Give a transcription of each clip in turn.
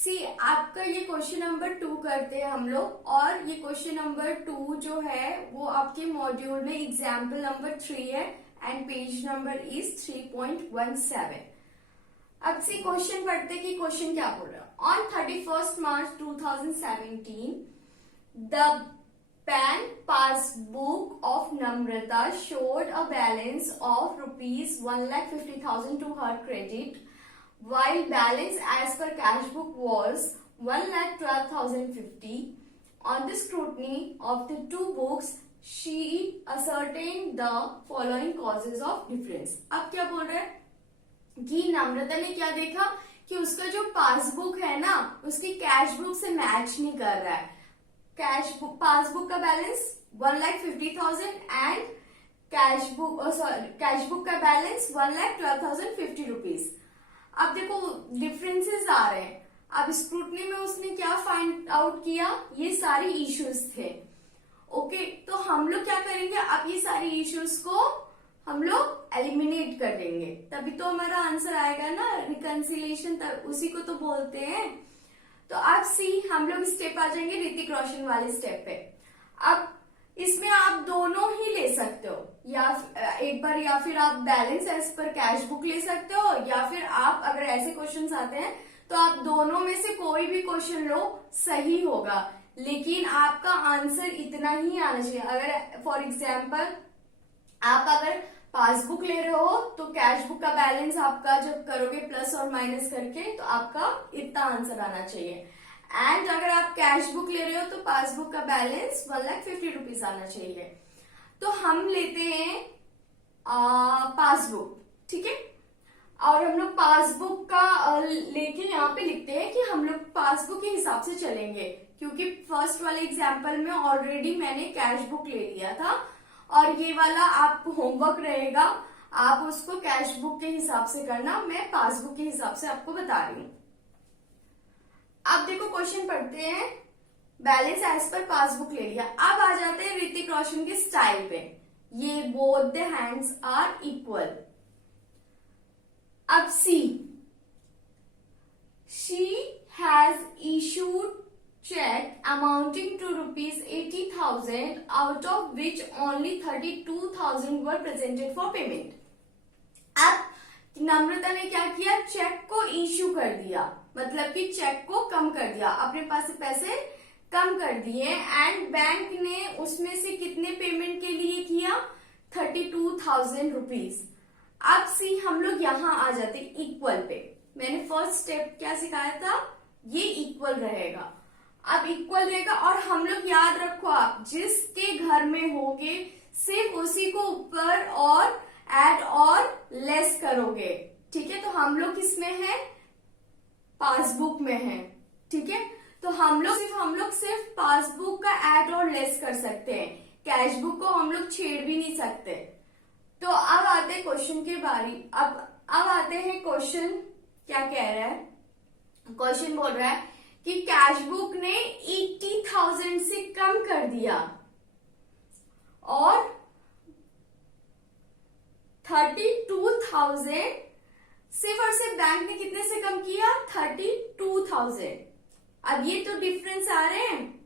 सी आपका ये question number 2 करते हैं हम लोग, और ये क्वेश्चन नंबर 2 जो है वो आपके मॉड्यूल में एग्जाम्पल नंबर 3 है एंड पेज नंबर इज 3.17। अब सी क्वेश्चन पढ़ते कि क्वेश्चन क्या बोल रहा है। On 31st March 2017 the bank passbook of Namrata showed a balance of rupees 1,50,000 to her credit, while balance as per cash book was 1,12,050. On the scrutiny of the two books, she ascertained the following causes of difference. अब क्या बोल रहा है कि नम्रता ने क्या देखा कि उसका जो पासबुक है ना उसकी कैश बुक से मैच नहीं कर रहा है। कैश बुक पासबुक का बैलेंस 1,50,000 एंड कैश बुक का बैलेंस 1,12,050 रुपीज। अब देखो डिफरेंसेस आ रहे हैं। अब स्क्रूटनी में उसने क्या फाइंड आउट किया, ये सारी इश्यूज थे। ओके, तो हम लोग क्या करेंगे, अब ये सारी इश्यूज को हम लोग एलिमिनेट कर देंगे, तभी तो हमारा आंसर आएगा ना, रिकंसिलिएशन, उसी को तो बोलते हैं। तो अब सी हम लोग स्टेप आ जाएंगे ऋतिक रोशन वाले स्टेप पे। अब इसमें आप दोनों ही ले सकते हो, या एक बार या फिर आप balance as per cash book ले सकते हो, या फिर आप अगर ऐसे क्वेश्चंस आते हैं तो आप दोनों में से कोई भी क्वेश्चन लो, सही होगा, लेकिन आपका आंसर इतना ही आना चाहिए। अगर फॉर एग्जाम्पल आप अगर पासबुक ले रहे हो तो कैश बुक का बैलेंस आपका जब करोगे प्लस और माइनस करके तो आपका इतना आंसर आना चाहिए। एंड अगर आप कैश बुक ले रहे हो तो पासबुक का बैलेंस 1,50,000 रुपीज आना चाहिए। तो हम लेते हैं पासबुक, ठीक है, और हम लोग पासबुक का लेके यहाँ पे लिखते हैं कि हम लोग पासबुक के हिसाब से चलेंगे, क्योंकि फर्स्ट वाले एग्जाम्पल में ऑलरेडी मैंने कैश बुक ले लिया था, और ये वाला आप होमवर्क रहेगा, आप उसको कैश बुक के हिसाब से करना, मैं पासबुक के हिसाब से आपको बता रही हूँ। अब देखो क्वेश्चन पढ़ते हैं, बैलेंस एज पर पासबुक ले लिया। अब आ जाते हैं ऋतिक रोशन के स्टाइल पे, ये both the hands are equal. अब see she has issued check amounting to rupees 80,000, out of which only 32,000 were presented for payment. अब नम्रता ने क्या किया, चेक को इशू कर दिया, मतलब कि चेक को कम कर दिया, अपने पास से पैसे कम कर दिए, एंड बैंक ने उसमें से कितने पेमेंट के लिए किया, 32,000 रुपीज। अब सी हम लोग यहां आ जाते इक्वल पे। मैंने फर्स्ट स्टेप क्या सिखाया था, ये इक्वल रहेगा। अब इक्वल रहेगा, और हम लोग याद रखो, आप जिसके घर में होगे सिर्फ उसी को ऊपर और ऐड और लेस करोगे, ठीक है। तो हम लोग किसमें है, पासबुक में है, ठीक है। तो हम लोग सिर्फ पासबुक का ऐड और लेस कर सकते हैं, कैश बुक को हम लोग छेड़ भी नहीं सकते। तो अब आते हैं क्वेश्चन की बारी। अब आते हैं क्वेश्चन क्या कह रहा है, क्वेश्चन बोल रहा है कि कैश बुक ने 80,000 से कम कर दिया और 32,000 सिर्फ और सिर्फ बैंक ने कितने से कम किया, 32,000। अब ये तो डिफरेंस आ रहे हैं,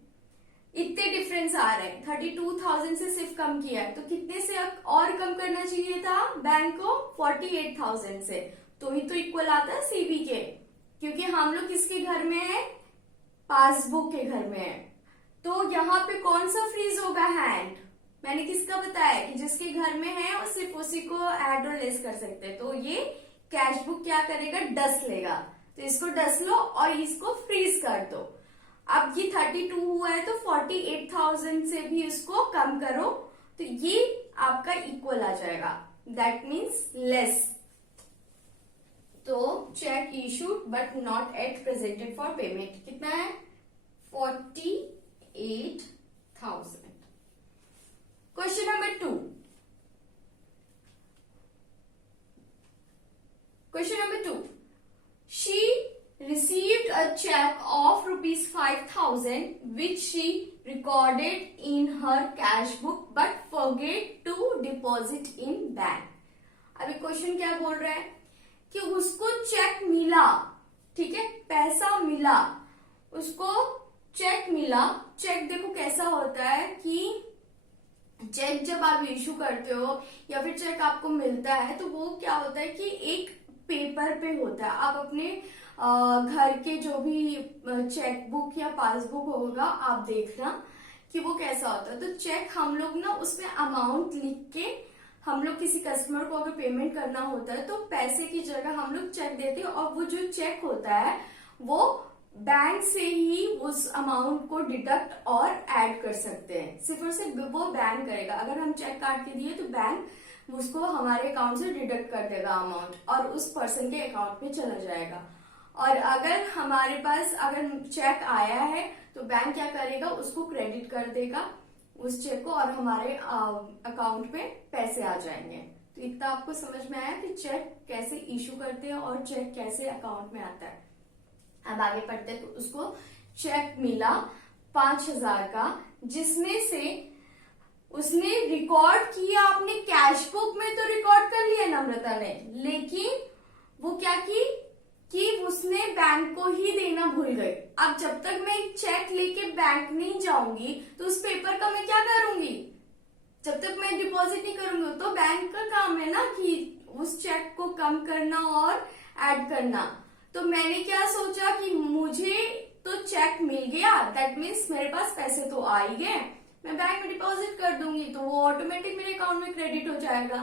इतने डिफरेंस आ रहे हैं, 32,000 से सिर्फ कम किया है, तो कितने से और कम करना चाहिए था बैंक को, 48,000 से, तो ही तो इक्वल आता है सीबी के, क्योंकि हम लोग किसके घर में है, पासबुक के घर में है। तो यहाँ पे कौन सा फ्रीज होगा, हैंड। मैंने किसका बताया कि जिसके घर में है वो सिर्फ उसी को ऐड और लेस कर सकते हैं। तो ये कैश बुक क्या करेगा, डस लेगा, तो इसको डस लो और इसको फ्रीज कर दो। अब ये 32 हुआ है तो 48,000 से भी इसको कम करो, तो ये आपका इक्वल आ जाएगा, दैट मीन्स लेस। तो check issued but not at presented for payment कितना है, 48,000। Question number 2, question number 2, she received a check of rupees 5,000 which she recorded in her cash book but forget to deposit in bank। अभी question क्या बोल रहा है कि उसको check मिला, ठीक है, पैसा मिला उसको, चेक मिला। चेक देखो कैसा होता है कि चेक जब आप इशू करते हो या फिर चेक आपको मिलता है तो वो क्या होता है कि एक पेपर पे होता है। आप अपने घर के जो भी चेक बुक या पासबुक होगा आप देखना कि वो कैसा होता है। तो चेक हम लोग ना उसमें अमाउंट लिख के हम लोग किसी कस्टमर को अगर पेमेंट करना होता है तो पैसे की जगह हम लोग चेक देते हैं, और वो जो चेक होता है वो बैंक से ही उस अमाउंट को डिडक्ट और ऐड कर सकते हैं। सिर्फ और सिर्फ वो बैंक करेगा। अगर हम चेक काट के दिए तो बैंक उसको हमारे अकाउंट से डिडक्ट कर देगा अमाउंट और उस पर्सन के अकाउंट में चला जाएगा। और अगर हमारे पास अगर चेक आया है तो बैंक क्या करेगा, उसको क्रेडिट कर देगा उस चेक को और हमारे अकाउंट में पैसे आ जाएंगे। तो इतना आपको समझ में आया कि चेक कैसे इशू करते हैं और चेक कैसे अकाउंट में आता है। अब आगे पढ़ते हैं। तो उसको चेक मिला 5,000 का, जिसमें से उसने रिकॉर्ड किया अपने कैश बुक में, तो रिकॉर्ड कर लिया नम्रता ने, लेकिन वो क्या की कि उसने बैंक को ही देना भूल गई। अब जब तक मैं एक चेक लेके बैंक नहीं जाऊंगी तो उस पेपर का मैं क्या करूंगी, जब तक मैं डिपॉजिट नहीं करूंगी तो बैंक का काम है ना कि उस चेक को कम करना और ऐड करना। तो मैंने क्या सोचा कि मुझे तो चेक मिल गया, दैट मीन्स मेरे पास पैसे तो आ ही गए, मैं बैंक में डिपॉजिट कर दूंगी तो वो ऑटोमेटिक मेरे अकाउंट में क्रेडिट हो जाएगा।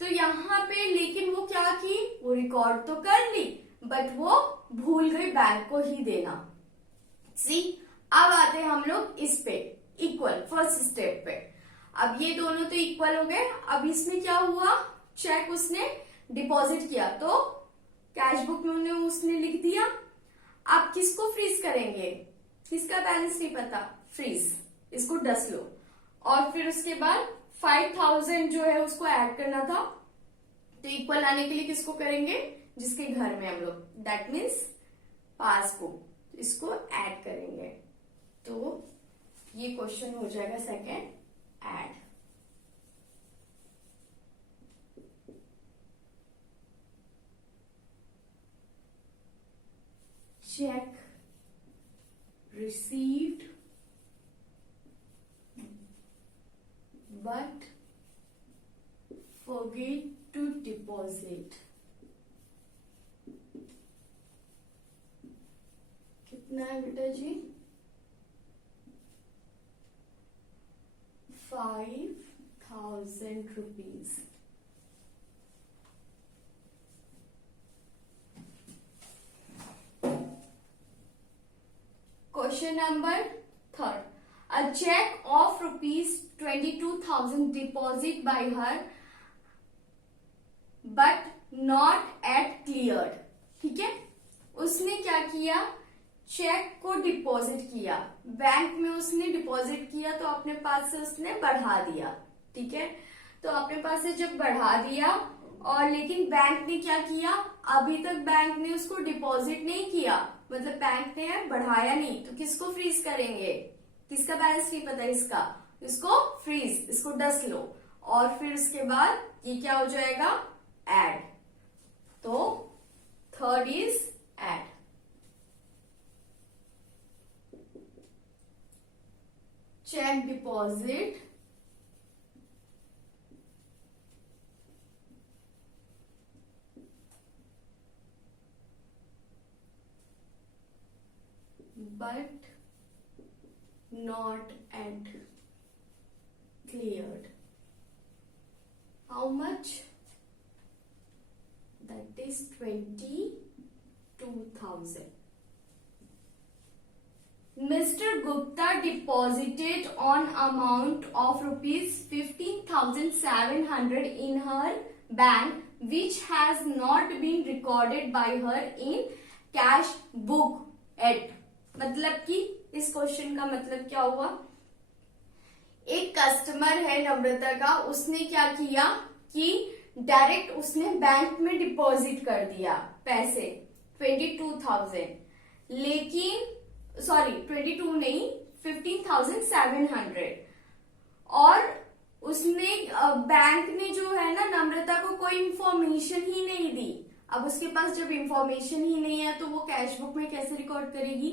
तो यहाँ पे लेकिन वो क्या की, वो रिकॉर्ड तो कर ली बट वो भूल गई बैंक को ही देना। सी, अब आते हैं हम लोग इस पे इक्वल फर्स्ट स्टेप पे। अब ये दोनों तो इक्वल हो गए। अब इसमें क्या हुआ, चेक उसने डिपॉजिट किया तो कैश बुक में उसने लिख दिया। अब किसको फ्रीज करेंगे, किसका बैलेंस नहीं पता, फ्रीज, इसको डस लो। और फिर उसके बाद 5,000 जो है उसको ऐड करना था, तो इक्वल आने के लिए किसको करेंगे, जिसके घर में हम लोग, दैट मीन्स पासबुक, इसको ऐड करेंगे। तो ये क्वेश्चन हो जाएगा second, add. Cheque received but forget to deposit। कितना है बेटा जी, 5,000 rupees. Question number 3rd. A check of ₹22,000 deposit by her but not at cleared। ठीक है, उसने क्या किया, चेक को डिपॉजिट किया, बैंक में उसने डिपॉजिट किया तो अपने पास से उसने बढ़ा दिया। ठीक है, तो अपने पास से जब बढ़ा दिया और लेकिन बैंक ने क्या किया, अभी तक बैंक ने उसको डिपॉजिट नहीं किया, मतलब बैंक ने बढ़ाया नहीं, तो किसको फ्रीज करेंगे, किसका बैलेंस नहीं पता इसका, इसको फ्रीज, इसको डस लो। और फिर उसके बाद ये क्या हो जाएगा, ऐड। तो third is add. Cheque deposit but not at cleared। How much? That is 22,000। Mr. Gupta deposited on amount of ₹15,700 in her bank which has not been recorded by her in cash book at। मतलब कि इस question का मतलब क्या हुआ, एक customer है नम्रता का, उसने क्या किया कि डायरेक्ट उसने बैंक में डिपॉजिट कर दिया पैसे 22,000, लेकिन सॉरी 22 नहीं 15,700, और उसने बैंक ने जो है ना नम्रता को कोई इंफॉर्मेशन ही नहीं दी। अब उसके पास जब इंफॉर्मेशन ही नहीं है तो वो कैश बुक में कैसे रिकॉर्ड करेगी।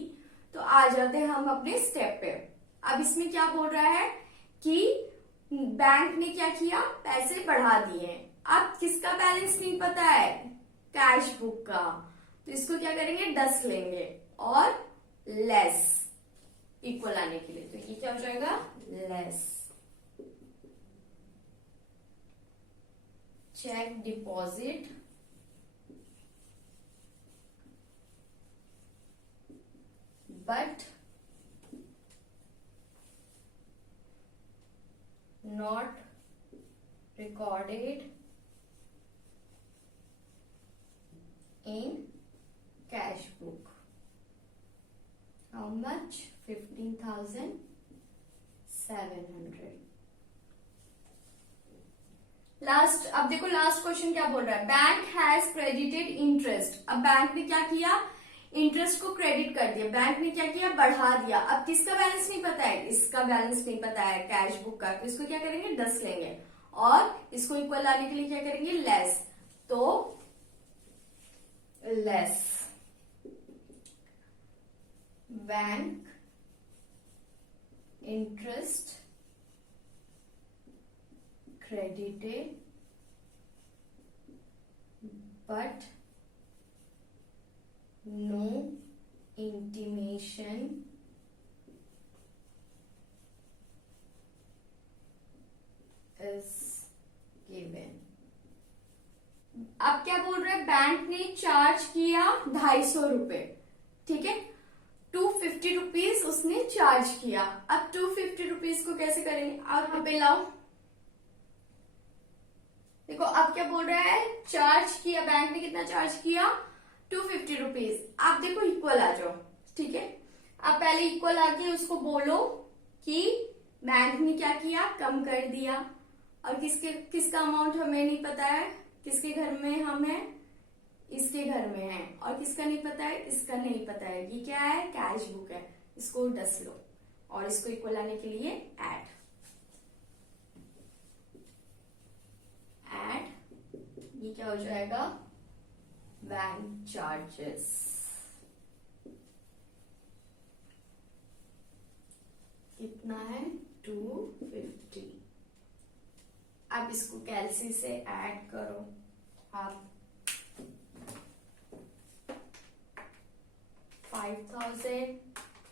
तो आ जाते हैं हम अपने स्टेप पे। अब इसमें क्या बोल रहा है कि बैंक ने क्या किया, पैसे बढ़ा दिए। अब किसका बैलेंस नहीं पता है, कैश बुक का, तो इसको क्या करेंगे, 10 लेंगे और लेस इक्वल आने के लिए, तो ये क्या हो जाएगा, less. Cheque deposit but not recorded in cash book. How much? 15,700. Last, अब देखो लास्ट क्वेश्चन क्या बोल रहा है, बैंक हैज क्रेडिटेड इंटरेस्ट। अब बैंक ने क्या किया, इंटरेस्ट को क्रेडिट कर दिया, बैंक ने क्या किया, बढ़ा दिया। अब किसका बैलेंस नहीं पता है, इसका बैलेंस नहीं पता है कैश बुक का, तो इसको क्या करेंगे, 10 लेंगे और इसको इक्वल लाने के लिए क्या करेंगे, लेस। तो less bank interest credited but no intimation is given। अब क्या बोल रहे हैं, बैंक ने चार्ज किया 250 रुपए, ठीक है, 250 रुपीज उसने चार्ज किया। अब 250 रुपीज को कैसे करेंगे, अब यहाँ पे लाओ, देखो अब क्या बोल रहा है, चार्ज किया बैंक ने, कितना चार्ज किया, 250 रुपीज। आप देखो इक्वल आ जाओ, ठीक है। आप पहले इक्वल आके उसको बोलो कि बैंक ने क्या किया, कम कर दिया। और किसका अमाउंट हमें नहीं पता है, किसके घर में हम है, इसके घर में है। और किसका नहीं पता है, इसका नहीं पता है। ये क्या है, कैश बुक है। इसको 10 लो और इसको इक्वल आने के लिए ऐड ये क्या हो जाएगा, बैंक चार्जेस। कितना है, 250। अब इसको कैलसी से ऐड करो आप, 5,000,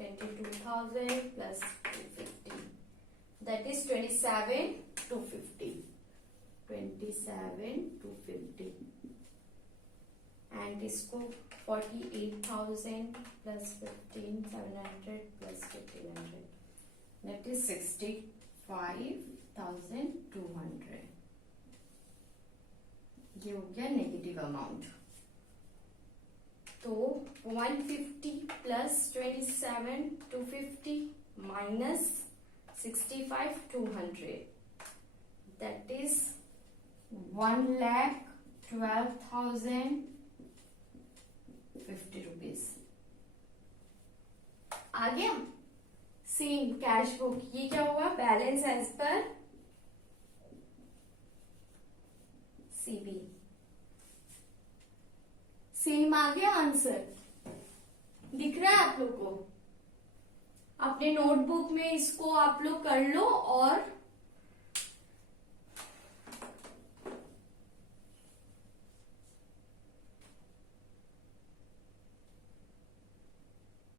22,000 प्लस 250, दैट इज 27,250। 27,250 एंड इसको 48,000 प्लस 15,700 प्लस 1,500, दैट इज 65,200। ये हो गया नेगेटिव अमाउंट। तो 150 plus 27,250 minus 65,200, that is 1,12,050 rupees. आ गया। सेम कैश बुक, ये क्या हुआ, balance as per CB. Same आ गया आंसर, दिख रहा है आप लोग को। अपने नोटबुक में इसको आप लोग कर लो और